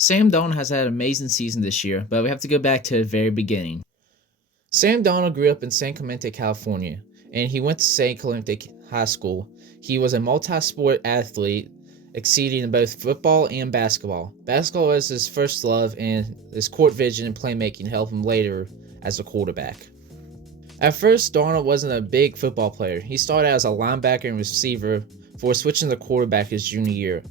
Sam Darnold has had an amazing season this year, but we have to go back to the very beginning. Sam Darnold grew up in San Clemente, California, and he went to San Clemente High School. He was a multi-sport athlete, exceeding in both football and basketball. Basketball was his first love, and his court vision and playmaking helped him later as a quarterback. At first, Darnold wasn't a big football player. He started as a linebacker and receiver before switching to quarterback his junior year.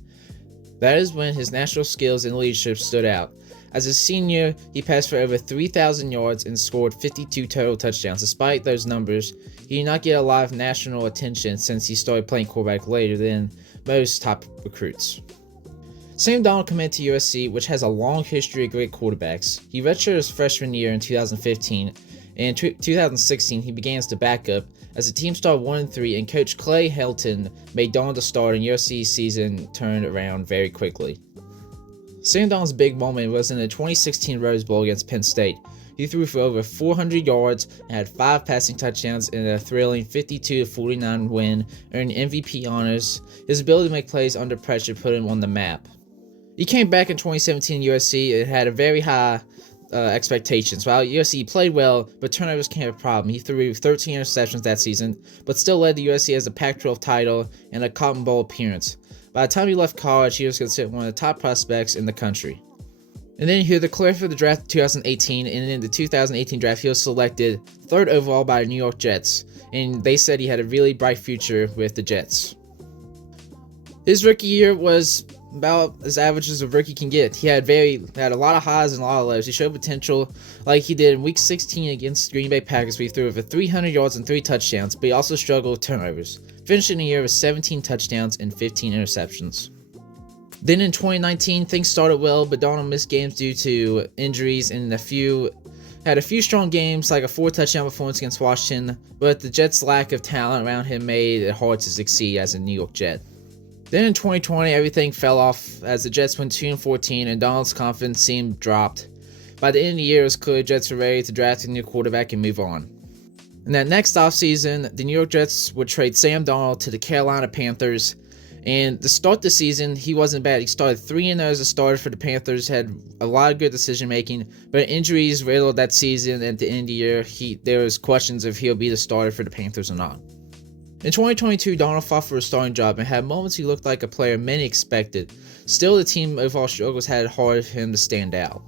That is when his natural skills and leadership stood out. As a senior, he passed for over 3,000 yards and scored 52 total touchdowns. Despite those numbers, he did not get a lot of national attention since he started playing quarterback later than most top recruits. Sam Darnold committed to USC, which has a long history of great quarterbacks. He redshirted his freshman year in 2015, and in 2016 he began as the backup as the team started 1-3, and coach Clay Helton made Darnold the starter, and USC's season turned around very quickly. Sam Darnold's big moment was in the 2016 Rose Bowl against Penn State. He threw for over 400 yards and had 5 passing touchdowns in a thrilling 52-49 win, earning MVP honors. His ability to make plays under pressure put him on the map. He came back in 2017 USC and had a very high expectations. While USC played well, but turnovers became a problem. He threw 13 interceptions that season, but still led the USC as a Pac-12 title and a Cotton Bowl appearance. By the time he left college, he was considered one of the top prospects in the country. And then he was declared for the draft in 2018, and in the 2018 draft, he was selected 3rd overall by the New York Jets, and they said he had a really bright future with the Jets. His rookie year was about as average as a rookie can get. He had a lot of highs and a lot of lows. He showed potential like he did in Week 16 against Green Bay Packers, where he threw over 300 yards and 3 touchdowns, but he also struggled with turnovers, finishing the year with 17 touchdowns and 15 interceptions. Then in 2019, things started well, but Darnold missed games due to injuries and had a few strong games, like a 4-touchdown performance against Washington, but the Jets' lack of talent around him made it hard to succeed as a New York Jet. Then in 2020, everything fell off as the Jets went 2-14 and Darnold's confidence seemed dropped. By the end of the year, it was clear Jets were ready to draft a new quarterback and move on. In that next offseason, the New York Jets would trade Sam Darnold to the Carolina Panthers. And to start the season, he wasn't bad. He started 3-0 as a starter for the Panthers, had a lot of good decision making, but injuries riddled that season. At the end of the year, there was questions if he'll be the starter for the Panthers or not. In 2022, Darnold fought for a starting job and had moments he looked like a player many expected. Still, the team overall struggles had it hard for him to stand out.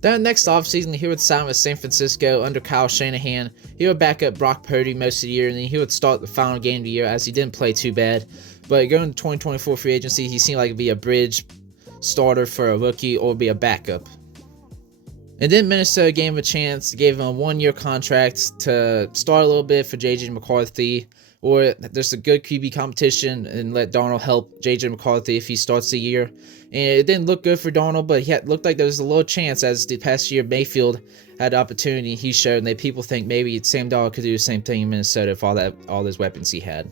Then next offseason, he would sign with San Francisco under Kyle Shanahan. He would back up Brock Purdy most of the year, and then he would start the final game of the year as he didn't play too bad. But going to 2024 free agency, he seemed like it'd be a bridge starter for a rookie or be a backup. And then Minnesota gave him a chance, gave him a 1-year contract to start a little bit for J.J. McCarthy, or there's a good QB competition and let Darnold help J.J. McCarthy if he starts the year. And it didn't look good for Darnold, but looked like there was a little chance as the past year Mayfield had the opportunity he showed, and that people think maybe Sam Darnold could do the same thing in Minnesota if all those weapons he had.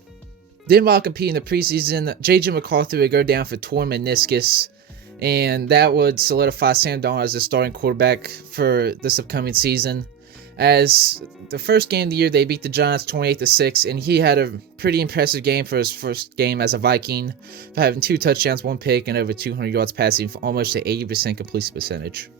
Then while competing in the preseason, J.J. McCarthy would go down for torn meniscus, and that would solidify Sam Darnold as the starting quarterback for this upcoming season. As the first game of the year, they beat the Giants 28-6, and he had a pretty impressive game for his first game as a Viking, having 2 touchdowns, 1 pick, and over 200 yards passing for almost an 80% completion percentage.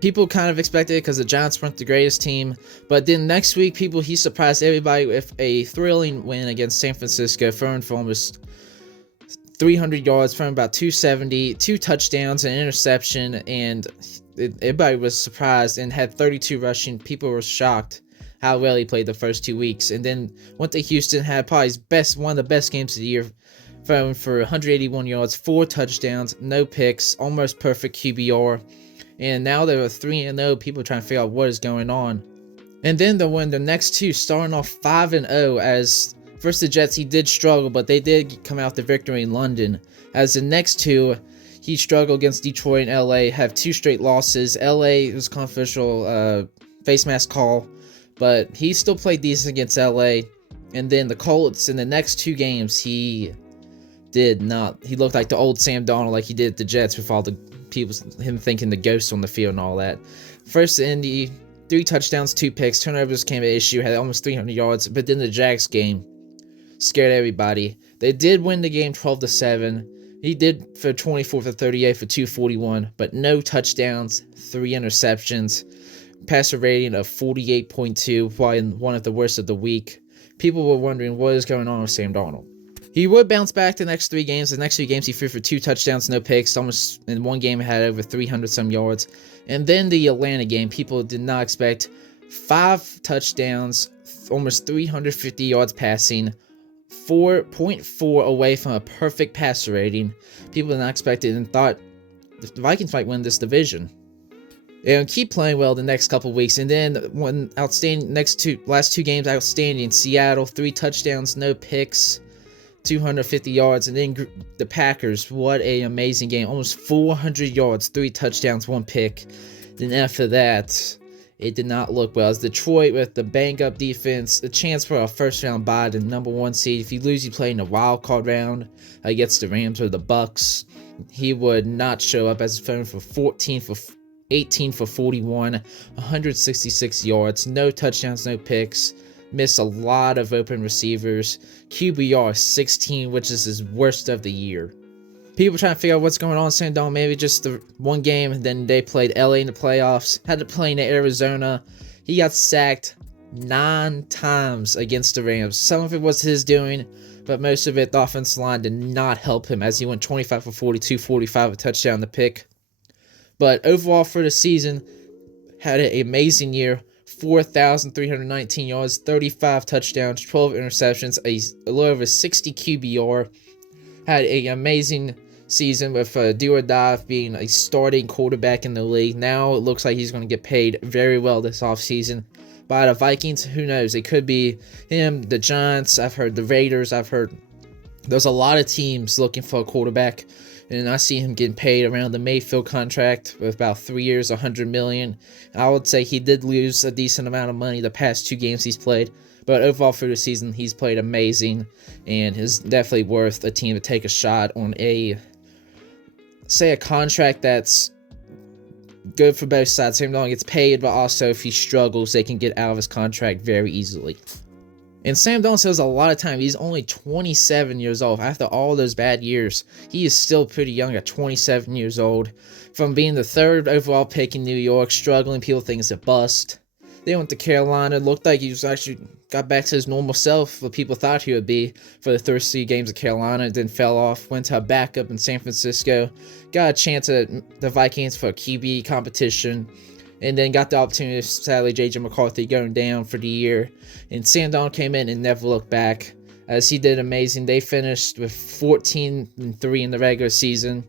People kind of expected it because the Giants weren't the greatest team, but then next week, he surprised everybody with a thrilling win against San Francisco, throwing for almost 300 yards, throwing about 270, 2 touchdowns, an interception, and everybody was surprised and had 32 rushing. People were shocked how well he played the first 2 weeks. And then went to Houston, had probably one of the best games of the year, throwing for 181 yards, 4 touchdowns, no picks, almost perfect QBR. And now they were 3-0. People trying to figure out what is going on. And then the next 2, starting off 5-0 as first the Jets, he did struggle, but they did come out the victory in London. As the next 2, he struggled against Detroit and LA, have 2 straight losses. LA was controversial face mask call, but he still played decent against LA. And then the Colts in the next 2 games, he did not. He looked like the old Sam Darnold, like he did at the Jets with all the people, him thinking the ghosts on the field and all that. First in Indy, 3 touchdowns, 2 picks, turnovers came an issue, had almost 300 yards. But then the Jags game scared everybody. They did win the game 12-7. He did for 24 for 38 for 241, but no touchdowns, 3 interceptions, passer rating of 48.2, probably one of the worst of the week. People were wondering what is going on with Sam Darnold. He would bounce back the next 3 games. The next 3 games he threw for 2 touchdowns, no picks. Almost in one game he had over 300 some yards. And then the Atlanta game, people did not expect 5 touchdowns, almost 350 yards passing, 4.4 away from a perfect passer rating. People did not expect it and thought the Vikings might win this division. And keep playing well the next couple weeks. And then one outstanding last two games outstanding. Seattle, 3 touchdowns, no picks, 250 yards. And then the Packers, what a amazing game. Almost 400 yards, 3 touchdowns, 1 pick. Then after that, it did not look well. As Detroit with the bang-up defense, a chance for a first-round bye, the number 1 seed. If you lose, you play in the wild card round against the Rams or the Bucks. He would not show up as a phone for 18 for 41, 166 yards, no touchdowns, no picks, missed a lot of open receivers, QBR 16, which is his worst of the year. People trying to figure out what's going on in San Diego, maybe just the one game, and then they played LA in the playoffs, had to play in Arizona. He got sacked 9 times against the Rams. Some of it was his doing, but most of it, the offensive line did not help him as he went 25 for 42, 45, a touchdown to pick. But overall for the season, had an amazing year. 4,319 yards, 35 touchdowns, 12 interceptions, a little over 60 QBR. Had an amazing season with do or die being a starting quarterback in the league. Now it looks like he's going to get paid very well this offseason. By the Vikings, who knows? It could be him, the Giants. I've heard the Raiders. I've heard there's a lot of teams looking for a quarterback. And I see him getting paid around the Mayfield contract with about 3 years, $100 million. I would say he did lose a decent amount of money the past 2 games he's played. But overall for the season, he's played amazing and is definitely worth a team to take a shot on a contract that's good for both sides. Sam Darnold gets paid, but also if he struggles, they can get out of his contract very easily. And Sam Darnold says a lot of time, he's only 27 years old. After all those bad years, he is still pretty young at 27 years old. From being the 3rd overall pick in New York, struggling, people think it's a bust. They went to Carolina. It looked like he was actually got back to his normal self, what people thought he would be for the first 3 games of Carolina. Then fell off, went to a backup in San Francisco, got a chance at the Vikings for a QB competition, and then got the opportunity, sadly, J.J. McCarthy going down for the year. And Sam Darnold came in and never looked back, as he did amazing. They finished with 14-3 in the regular season,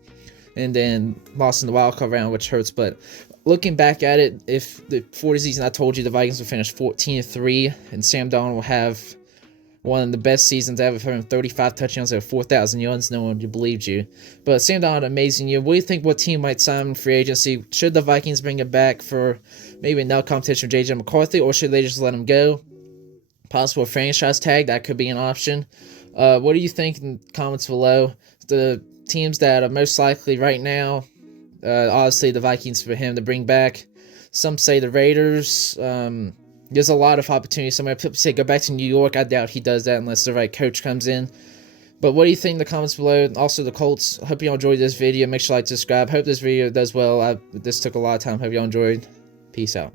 and then lost in the wild card round, which hurts. But looking back at it, if before the season I told you the Vikings would finish 14-3, and Sam Darnold will have one of the best seasons ever for him, 35 touchdowns over 4,000 yards, no one believed you. But Sam Darnold, amazing year. What do you think? What team might sign him in free agency? Should the Vikings bring him back for maybe another competition with J.J. McCarthy, or should they just let him go? Possible franchise tag, that could be an option. What do you think in the comments below? The teams that are most likely right now, obviously the Vikings for him to bring back. Some say the Raiders. There's a lot of opportunities. Some people say go back to New York. I doubt he does that unless the right coach comes in. But what do you think in the comments below? Also the Colts. Hope y'all enjoyed this video. Make sure to like, subscribe. Hope this video does well. This took a lot of time. Hope y'all enjoyed. Peace out.